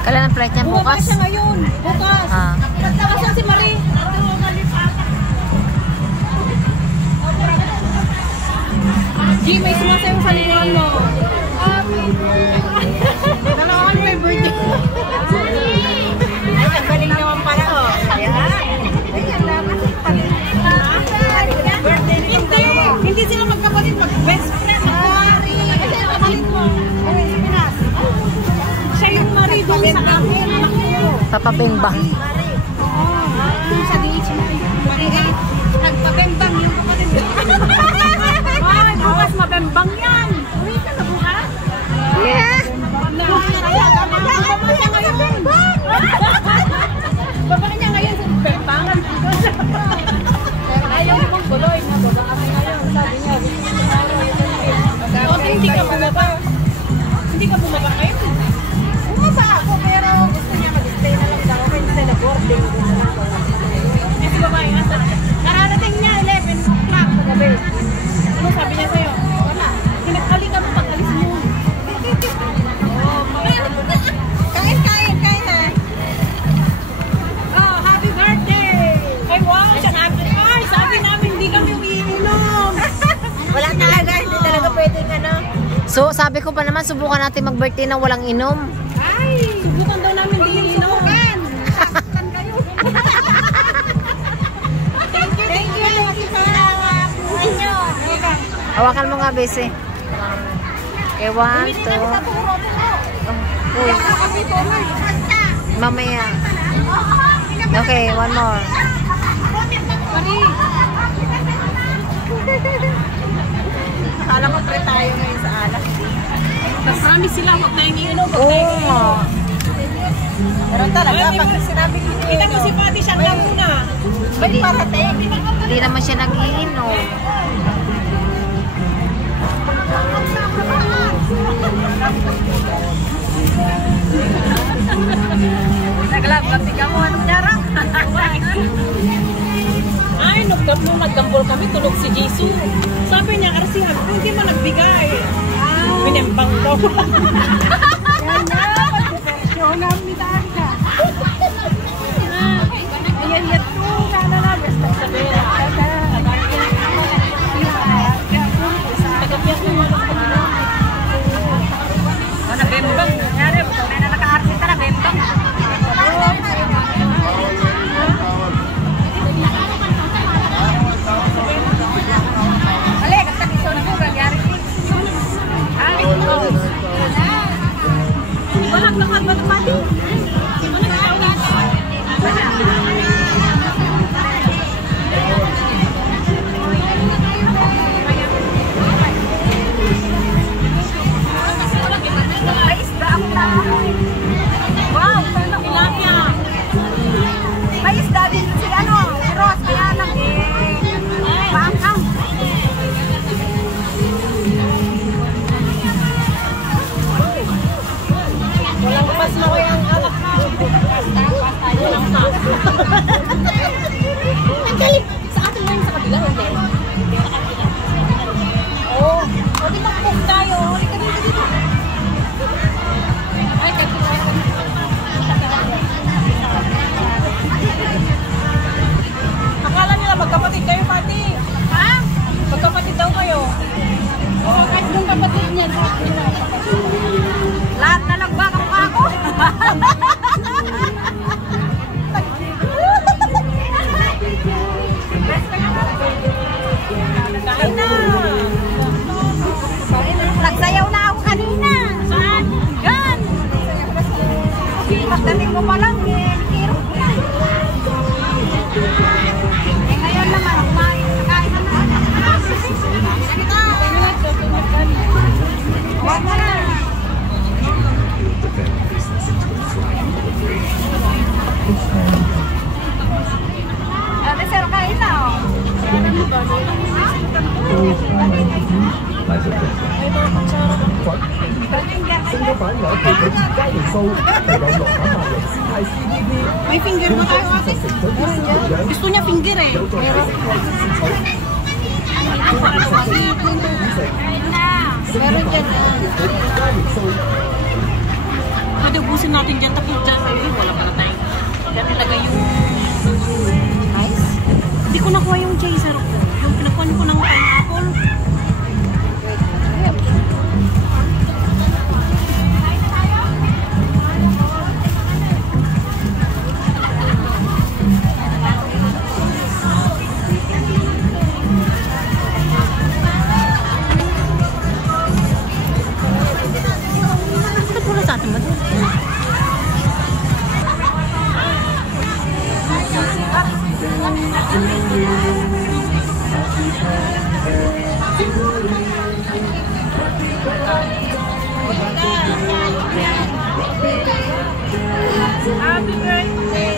Kailan ang flight niya? Bukas? Bukas siya ngayon. Bukas. Nagtakasan si Marie. G, may sumasayo sa likuran mo. Dalawan may birthday. Ay, ang galing naman pala. Hindi sila magkapatid, mag-best friend. Kasi yung kapatid mo. Siya yung Marie doon sa akin. Papabembang. Sa DH Marie. Nagpabembang yung kapatid mo. Ay, bukas mabembang yan. Uwi ka na bukas? Yeah. Baba niya ngayon sa bembangan. Ayaw mong buloy na baba kami ngayon. Sabi niya, hindi ka bumaba. Hindi ka bumaba kayo? Bumaba ako, pero gusto niya mag-stay na lang daw. Kasi na-boarding. Kasi babae nga sa kararating niya, 11 o'clock sa gabi. Ano sabi niya sa'yo? Wala. Kinakali ka mo pag-alis mo. Kain ha. Oh, happy birthday! Ay, wow! Ay, sabi namin hindi kami umiinom. Wala talaga, hindi talaga pwedeng ano. So, sabi ko pa naman, subukan natin mag-birthday na walang inom. Ay, subukan daw namin hindi inom. Sasaktan kayo. Thank you. Hawakan mo nga, Bese. Okay, 1, 2. Uy. Mamaya. Okay, one more. Marie. Akala ko pre tayo ngayon sa alas. Promise sila, huwag tayong iinom. Oo. Pero talaga, pag sinabi ko kita mo si Pati, siya lang muna. May parating. Hindi naman siya nag-iinom. Naglab-labdi ka mo, anong darang? Ay, nagdambol kami, tulog si Jesus. Sabi niya, Arsihan, hindi mo nagbigay. Minembang daw. Yan na, pag-professional ni Tanda. Ayan, yan to, kala na, basta sa pera. Tagapiyat mo mga nabembang. Nangyari, may na naka-arsita na bembang. Balik, ang takiso na ko, nangyari. Ay, balak na ka, balak pati. Wow, tilapia. May isda din si ano, Ross, kaya lang paangkang. Walang pas na ko yung alak na. Walang pas. Ang galing. Sa atin lang sa kabila, hindi. Oo. O, di mag-cook tayo. Huli ka dito. Ay, kahit akala nila magkapatid kayo, Pati. Ha? Magkapatid daw kayo. Oo, kahit yung kapatid niya. Lahat na lang ba kamukha ko? Kain na. Nagsayaw na ako kanina. Saan? Yan. Pagdating mo pa lang, kirot na. Ngayon naman, kumain na naman. Huwag mo na. Ate, sir, kain na, oh. May finger mo tayo, ate? Gusto niya finger eh. Meron dyan. Pwede ubusin natin dyan. Tapos dyan. Ay, wala pala tayo. Dyan talaga yung... Nice. Hindi ko nakuha yung chaser ko. Yung pinakuha ko ng pineapple. Bakit wala sa atin ba ito? Happy birthday!